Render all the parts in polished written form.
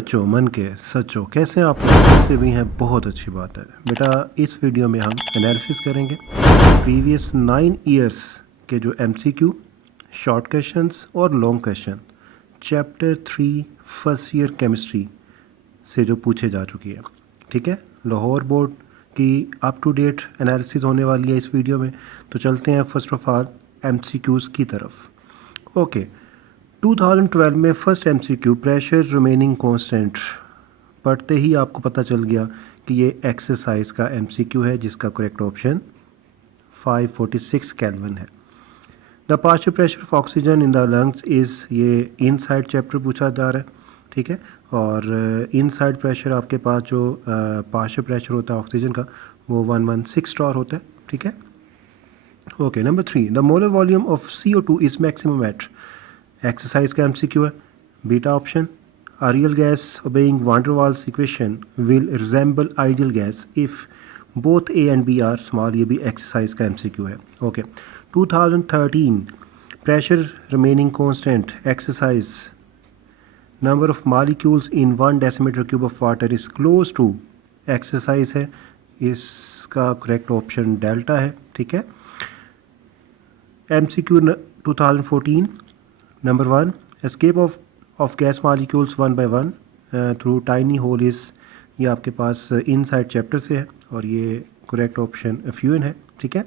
बच्चों, मन के सच्चों, कैसे हैं आप लोग? से भी हैं, बहुत अच्छी बात है बेटा। इस वीडियो में हम एनालिसिस करेंगे प्रीवियस 9 ईयर्स के जो एमसीक्यू, शॉर्ट क्वेश्चंस और long question chapter 3 first year chemistry से जो पूछे जा चुकी है। ठीक है, लाहौर बोर्ड की अप टू डेट एनालिसिस होने वाली है इस वीडियो में। तो चलते हैं फर्स्ट ऑफ ऑल एमसीक्यूज़ की तरफ। ओके, 2012 में first MCQ pressure remaining constant पढ़ते ही आपको पता चल गया कि ये एक्सरसाइज का एमसीक्यू है, जिसका करेक्ट ऑप्शन 546 केल्विन है। The partial pressure of oxygen in the lungs is, ये इनसाइड चैप्टर पूछा जा रहा है। ठीक है, और इनसाइड प्रेशर आपके पास जो पार्शियल प्रेशर होता है ऑक्सीजन का, वो 116 स्टार होता है। ठीक है, okay. Number 3, the molar volume of CO2 is maximum at, exercise का एमसीक्यू है, beta option. A real gas obeying van der Waals equation will resemble ideal gas if both A and B are small, ये भी exercise का MCQ है। Okay, 2013 pressure remaining constant exercise, number of molecules in 1 decimetre cube of water is close to, exercise है, इसका correct option delta है। ठीक है, MCQ 2014 number 1, escape of gas molecules one by one through tiny hole is, ये आपके पास inside chapter से है और ये करेक्ट ऑप्शन फ्यून है। ठीक है,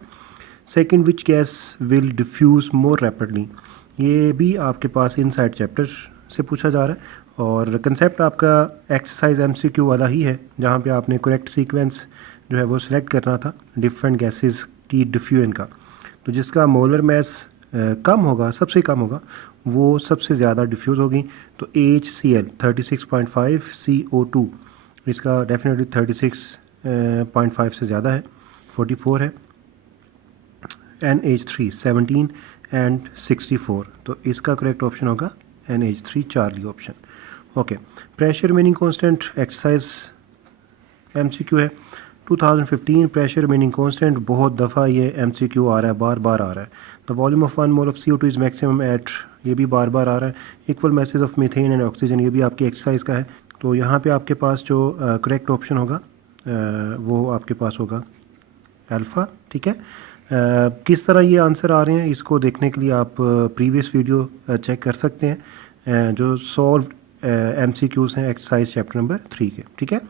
second, which gas will diffuse more rapidly, ये भी आपके पास इनसाइड चैप्टर से पूछा जा रहा है और कंसेप्ट आपका एक्सरसाइज एमसीक्यू वाला ही है, जहाँ पे आपने करेक्ट सीक्वेंस जो है वो सिलेक्ट करना था डिफरेंट गैसेस की डिफ्यूजन का। तो जिसका मोलर मैस कम होगा, सबसे कम होगा, वो सबसे ज़्यादा डिफ्यूज़ होगी। तो HCl 36.5, CO2 इसका डेफिनेटली 36.5 से ज़्यादा है, 44 है, NH3 17 एंड 64, तो इसका करेक्ट ऑप्शन होगा NH3 Charlie option. Okay, pressure remaining constant exercise MCQ है 2015, प्रेशर रिमेनिंग कांस्टेंट, बहुत दफ़ा ये एमसीक्यू आ रहा है, बार बार आ रहा है। The volume of 1 mole of CO2 is maximum at, ये भी बार बार आ रहा है। Equal masses of methane and oxygen, ये भी आपकी एक्सरसाइज का है। तो यहाँ पे आपके पास जो करेक्ट ऑप्शन होगा वो आपके पास होगा अल्फ़ा। ठीक है, किस तरह ये आंसर आ रहे हैं इसको देखने के लिए आप प्रीवियस वीडियो चेक कर सकते हैं जो सॉल्व MCQs हैं एक्सरसाइज चैप्टर नंबर 3 के। ठीक है,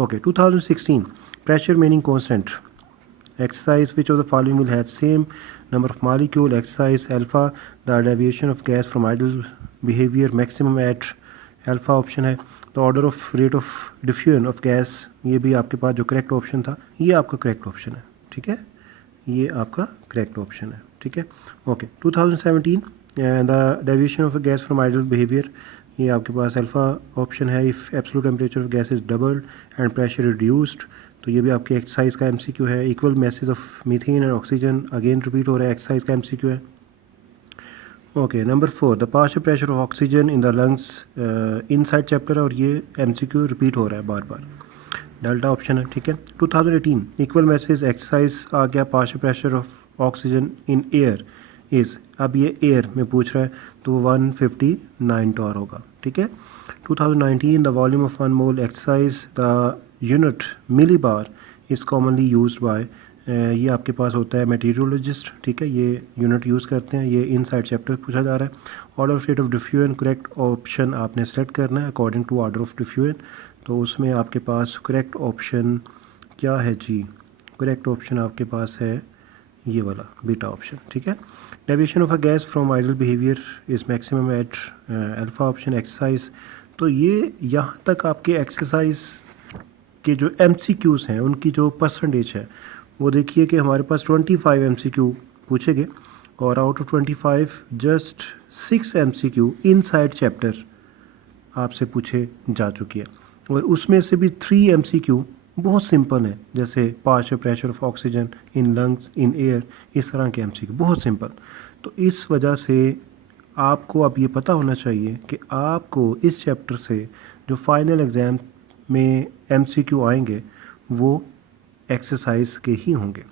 okay. 2016 pressure remaining constant exercise, which of the following will have same number of molecule, exercise alpha, the deviation of gas from ideal behavior maximum at alpha option है। the order of rate of diffusion of gas, ये भी आपके पास जो correct option था, ये आपका correct option है। ठीक है, ये आपका करेक्ट ऑप्शन है। ठीक है, okay. 2017 the deviation of a gas from ideal behavior, ये आपके पास अल्फा ऑप्शन है। If absolute temperature of gas is doubled and pressure reduced, तो ये भी आपकी एक्सरसाइज का एमसीक्यू है। Equal masses of methane and oxygen, again repeat हो रहा है, एक्सरसाइज का एमसीक्यू है। Okay, number 4, the partial pressure of oxygen in the lungs, inside chapter है और ये एमसीक्यू रिपीट हो रहा है बार बार, डेल्टा ऑप्शन है। ठीक है, 2018 इक्वल मैसेज एक्सरसाइज आ गया, partial pressure of oxygen in air is, अब ये एयर में पूछ रहा है तो 159 टॉर होगा। ठीक है, 2019 the volume of 1 mole exercise, the unit millibar is commonly used by, ये आपके पास होता है मेटीरियोलॉजिस्ट। ठीक है, ये यूनिट यूज़ करते हैं, ये इनसाइड चैप्टर पूछा जा रहा है। Order of rate of diffusion, correct option आपने सेलेक्ट करना है according to order of diffusion. तो उसमें आपके पास करेक्ट ऑप्शन क्या है जी? करेक्ट ऑप्शन आपके पास है ये वाला, बीटा ऑप्शन। ठीक है, deviation of a gas from ideal behaviour is maximum at alpha option exercise. तो ये यहाँ तक आपके एक्सरसाइज के जो MCQs हैं उनकी जो परसेंटेज है वो देखिए कि हमारे पास 25 MCQ पूछे गए और out of 25 just 6 MCQ inside chapter आपसे पूछे जा चुकी है और उसमें से भी 3 MCQ बहुत सिंपल है, जैसे partial pressure of oxygen in lungs in air, इस तरह के MCQ बहुत सिंपल। तो इस वजह से आपको अब ये पता होना चाहिए कि आपको इस चैप्टर से जो फाइनल एग्ज़ाम में MCQ आएंगे वो एक्सरसाइज के ही होंगे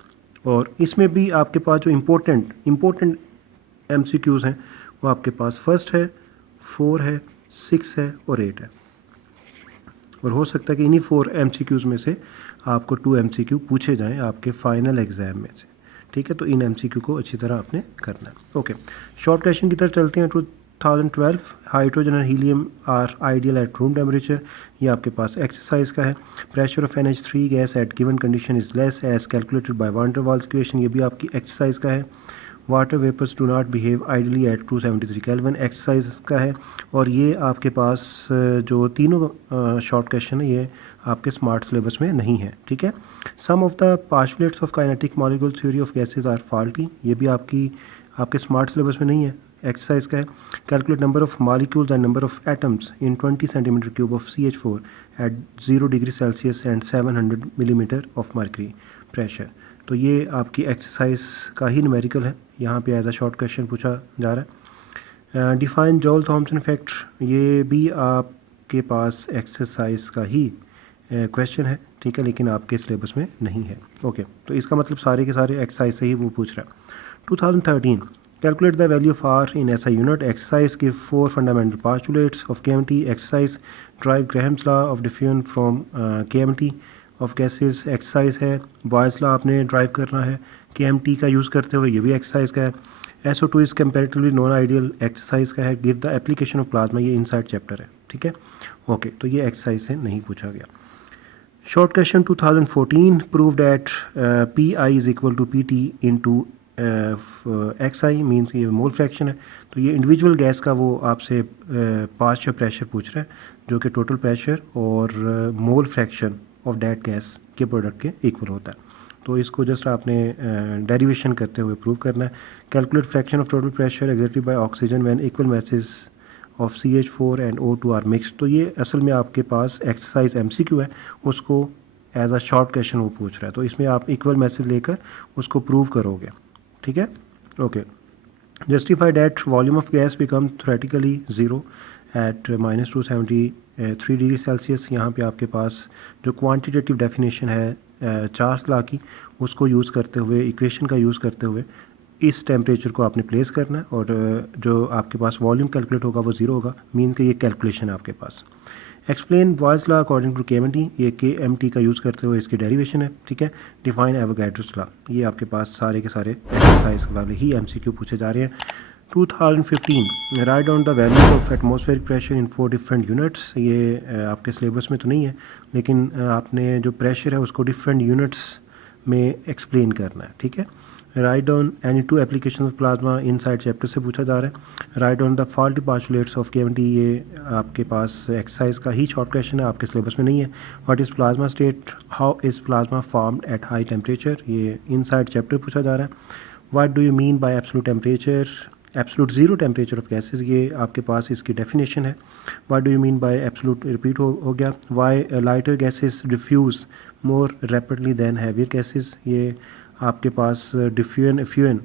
और इसमें भी आपके पास जो इम्पोर्टेंट MCQs हैं वो आपके पास फर्स्ट है, 4 है, 6 है और 8 है। और हो सकता है कि इन्हीं 4 MCQs में से आपको 2 MCQ पूछे जाएं आपके फाइनल एग्जाम में से, ठीक है। तो इन MCQ को अच्छी तरह आपने करना है। ओके, शॉर्ट क्वेश्चन की तरफ चलते हैं। 2012 हाइड्रोजन और helium are ideal at room temperature, ये आपके पास एक्सरसाइज का है। Pressure of NH3 gas at given condition is less as calculated by van der Waals equation, ये भी आपकी एक्सरसाइज का है। Water vapours do not behave ideally at 273 kelvin, exercise का है। और ये आपके पास जो तीनों शॉर्ट क्वेश्चन है ये आपके स्मार्ट सिलेबस में नहीं है, ठीक है। Some of the postulates of kinetic molecule theory of gases are faulty, ये भी आपके स्मार्ट सिलेबस में नहीं है, एक्सरसाइज का है। Calculate number of molecules and number of atoms in 20 centimetre cube of CH4 at 0 degree Celsius and 700 millimetre of mercury pressure, तो ये आपकी एक्सरसाइज का ही न्यूमेरिकल है, यहाँ पे एज अ शॉर्ट क्वेश्चन पूछा जा रहा है। डिफाइन जॉल थॉम्सन इफेक्ट, ये भी आपके पास एक्सरसाइज का ही क्वेश्चन है, ठीक है, लेकिन आपके सिलेबस में नहीं है। ओके, तो इसका मतलब सारे के सारे एक्सरसाइज से ही वो पूछ रहा है। 2013 calculate the value of R in SI unit, exercise give 4 fundamental postulates of KMT, exercise drive Graham's law of diffusion from KMT of gases, exercise है। बॉयल्स लॉ आपने ड्राइव करना है KMT का यूज़ करते हुए, ये भी एक्सरसाइज का है। SO2 is comparatively non ideal, exercise का है। Give the application of plasma, ये इनसाइड चैप्टर है, ठीक है। ओके, तो ये एक्सरसाइज से नहीं पूछा गया। Short question 2014 prove that PI is equal to PT into XI, means ये मोल फ्रैक्शन है। तो ये इंडिविजुअल गैस का वो आपसे पार्शियल प्रेशर पूछ रहा है, जो कि टोटल प्रेशर और mole fraction of that gas के प्रोडक्ट के इक्वल होता है। तो इसको जस्ट आपने डेरिवेशन करते हुए प्रूव करना है। Calculate fraction of total pressure exerted by oxygen when equal masses of CH4 and O2 are mixed, तो ये असल में आपके पास एक्सरसाइज MCQ है, उसको एज अ शॉर्ट क्वेश्चन वो पूछ रहा है। तो इसमें आप इक्वल मैसेज लेकर उसको प्रूव करोगे, ठीक है। Okay, justify that volume of gas become theoretically zero at -273 degree Celsius, यहाँ पे आपके पास जो क्वांटिटेटिव डेफिनेशन है चार्ल्स लॉ की, उसको यूज़ करते हुए, इक्वेशन का यूज़ करते हुए इस टेम्परेचर को आपने प्लेस करना है, और जो आपके पास वॉल्यूम कैलकुलेट होगा वो ज़ीरो होगा, मीन कि ये कैलकुलेशन है आपके पास। Explain Boyle's law according to KMT, ये KMT का यूज़ करते हुए इसकी डेरिवेशन है, ठीक है। डिफाइन एवोगैड्रोस लॉ, ये आपके पास सारे के सारे एक्सरसाइज वाले ही MCQ पूछे जा रहे हैं। 2015 right down the value of atmospheric pressure in 4 different units, ये आपके सिलेबस में तो नहीं है, लेकिन आपने जो प्रेशर है उसको डिफरेंट यूनिट्स में एक्सप्लेन करना है, ठीक है। Write down any 2 application of plasma inside chapter से पूछा जा रहा है। Write down the faulty postulates of KMT, ये आपके पास एक्सरसाइज का ही शॉर्ट क्वेश्चन है, आपके सिलेबस में नहीं है। What is plasma state, how is plasma formed at high temperature, ये इनसाइड चैप्टर पूछा जा रहा है। What do you mean by absolute temperature, absolute zero temperature of gases, ये आपके पास इसकी डेफिनेशन है। What do you mean by absolute, repeat हो गया। Why lighter gases diffuse more rapidly than heavier gases, ये आपके पास डिफ्यूजन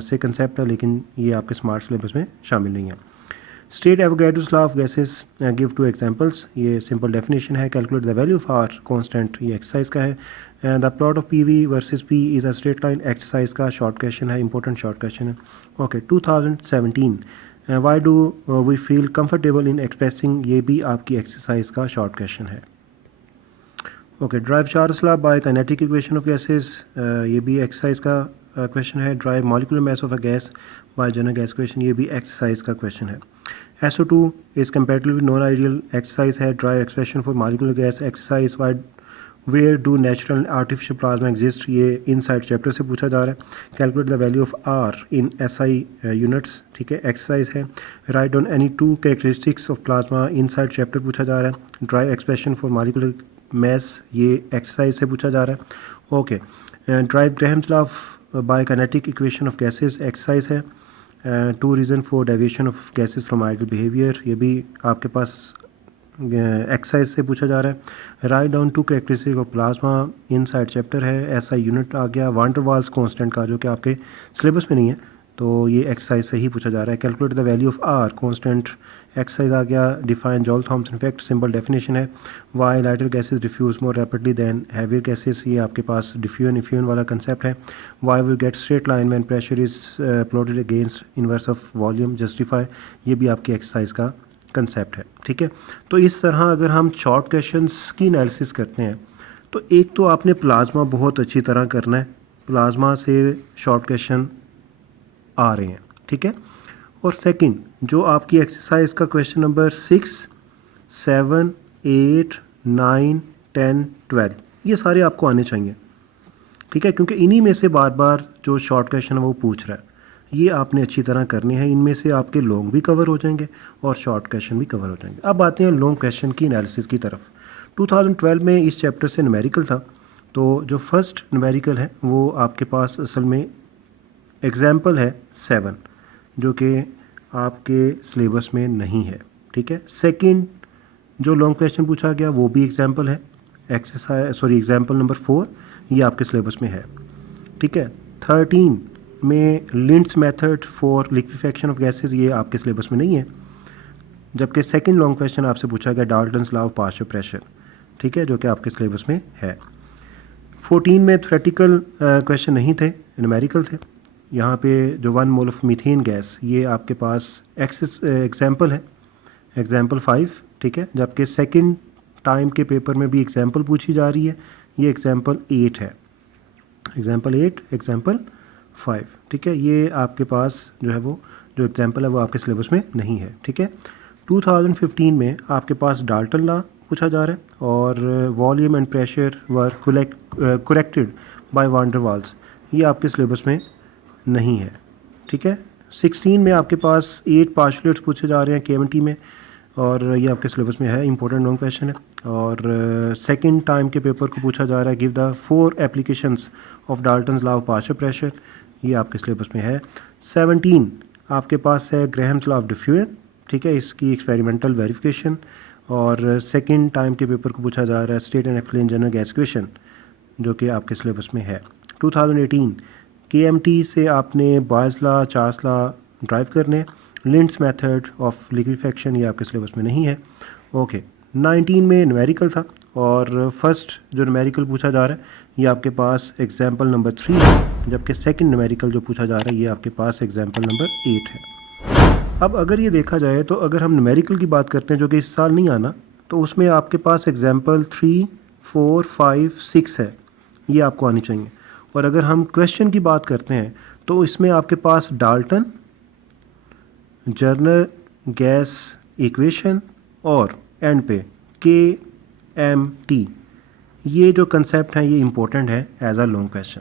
से कंसेप्ट है, लेकिन ये आपके स्मार्ट सिलेबस में शामिल नहीं है। State Avogadro's law of gases, give 2 examples, ये सिंपल डेफिनेशन है। Calculate the value of R constant, ये एक्सरसाइज का है। The plot of PV versus P is a straight line, exercise का शॉर्ट क्वेश्चन है, इंपॉर्टेंट शॉर्ट क्वेश्चन है। Okay, 2017 why do we feel comfortable in expressing, ये भी आपकी exercise का शॉर्ट क्वेश्चन है। Okay, derive Charles law by kinetic equation of gases, ये भी एक्सरसाइज का क्वेश्चन है। Derive molecular mass of a gas by general gas question, ये भी एक्सरसाइज का क्वेश्चन है। SO2 is comparatively non ideal, exercise है। Derive expression for molecular gas, exercise why where do natural and artificial plasma exist, ये inside chapter से पूछा जा रहा है। Calculate the value of R in SI units, ठीक है, एक्सरसाइज है। Write down any 2 characteristics of plasma, inside chapter पूछा जा रहा है। Derive expression for molecular mass, ये एक्सरसाइज से पूछा जा रहा है। Okay, derive Graham's law of by kinetic equation of gases, exercise है। 2 reason for deviation of gases from ideal behaviour, ये भी आपके पास एक्सरसाइज से पूछा जा रहा है। Write down 2 characteristic of plasma, inside chapter है। SI यूनिट आ गया। वान डर वाल्स कांस्टेंट का, जो कि आपके सिलेबस में नहीं है, तो ये एक्सरसाइज से ही पूछा जा रहा है। Calculate the value of R constant, exercise आ गया। Define Joule Thomson effect, simple definition है। Why lighter gases diffuse more rapidly than heavier gases, ये आपके पास डिफ्यूजन वाला कंसेप्ट है। Why we get straight line when pressure is plotted against inverse of volume, justify, ये भी आपकी exercise का कंसेप्ट है, ठीक है। तो इस तरह अगर हम शॉर्ट क्वेश्चंस की एनालिसिस करते हैं तो एक तो आपने प्लाज्मा बहुत अच्छी तरह करना है, प्लाज्मा से शॉर्ट क्वेश्चन आ रहे हैं, ठीक है। और सेकंड जो आपकी एक्सरसाइज का क्वेश्चन नंबर 6, 7, 8, 9, 10, 12 ये सारे आपको आने चाहिए, ठीक है, क्योंकि इन्हीं में से बार बार जो शॉर्ट क्वेश्चन है वो पूछ रहा है, ये आपने अच्छी तरह करने हैं। इनमें से आपके लॉन्ग भी कवर हो जाएंगे और शॉर्ट क्वेश्चन भी कवर हो जाएंगे। अब आते हैं लॉन्ग क्वेश्चन की एनालिसिस की तरफ। 2012 में इस चैप्टर से न्यूमेरिकल था, तो जो फर्स्ट न्यूमेरिकल है वो आपके पास असल में एग्जाम्पल है 7 जो कि आपके सिलेबस में नहीं है, ठीक है। सेकंड जो लॉन्ग क्वेश्चन पूछा गया वो भी एग्जाम्पल है, एग्जाम्पल नंबर 4 ये आपके सिलेबस में है, ठीक है। 13 में Linde's method for liquefaction of gases ये आपके सिलेबस में नहीं है, जबकि सेकंड लॉन्ग क्वेश्चन आपसे पूछा गया Dalton's law of partial pressure, ठीक है, जो कि आपके सिलेबस में है। 14 में थ्योरेटिकल क्वेश्चन नहीं थे, न्यूमेरिकल थे। यहाँ पे जो 1 मोल ऑफ मीथेन गैस ये आपके पास एग्जाम्पल है, एग्जाम्पल 5, ठीक है, जबकि सेकंड टाइम के पेपर में भी एग्जाम्पल पूछी जा रही है, ये एग्जाम्पल 8 है, एग्जाम्पल 8, एग्जाम्पल 5, ठीक है। ये आपके पास जो है वो जो एग्जाम्पल है वो आपके सिलेबस में नहीं है, ठीक है। 2015 में आपके पास डाल्टन लॉ पूछा जा रहा है और volume and pressure were corrected by van der Waals, ये आपके सिलेबस में नहीं है, ठीक है। 16 में आपके पास 8 पार्शुलेट्स पूछे जा रहे हैं केएमटी में और ये आपके सिलेबस में है, इंपॉर्टेंट लॉन्ग क्वेश्चन है। और सेकंड टाइम के पेपर को पूछा जा रहा है give the 4 applications of Dalton's law of partial pressure, ये आपके सिलेबस में है। 17 आपके पास है ग्राहम्स लॉ ऑफ डिफ्यूजन, ठीक है, इसकी एक्सपेरिमेंटल वेरिफिकेशन। और सेकंड टाइम के पेपर को पूछा जा रहा है state and explain general gas equation, जो कि आपके सिलेबस में है। 2018 केएमटी से आपने Boyle's law, Charles law drive करने, लिंड्स मेथड ऑफ लिक्विफेक्शन ये आपके सिलेबस में नहीं है, ओके। 19 में न्यूमेरिकल था और फर्स्ट जो न्यूमेरिकल पूछा जा रहा है ये आपके पास एग्जाम्पल नंबर 3 है, जबकि सेकंड न्यूमेरिकल जो पूछा जा रहा है ये आपके पास एग्जाम्पल नंबर 8 है। अब अगर ये देखा जाए तो अगर हम न्यूमेरिकल की बात करते हैं जो कि इस साल नहीं आना, तो उसमें आपके पास एग्जाम्पल 3, 4, 5, 6 है, ये आपको आनी चाहिए। और अगर हम क्वेश्चन की बात करते हैं तो इसमें आपके पास डाल्टन, जनरल गैस इक्वेशन और एंड पे KMT, ये जो कंसेप्ट है ये इंपॉर्टेंट है एज अ लॉन्ग क्वेश्चन।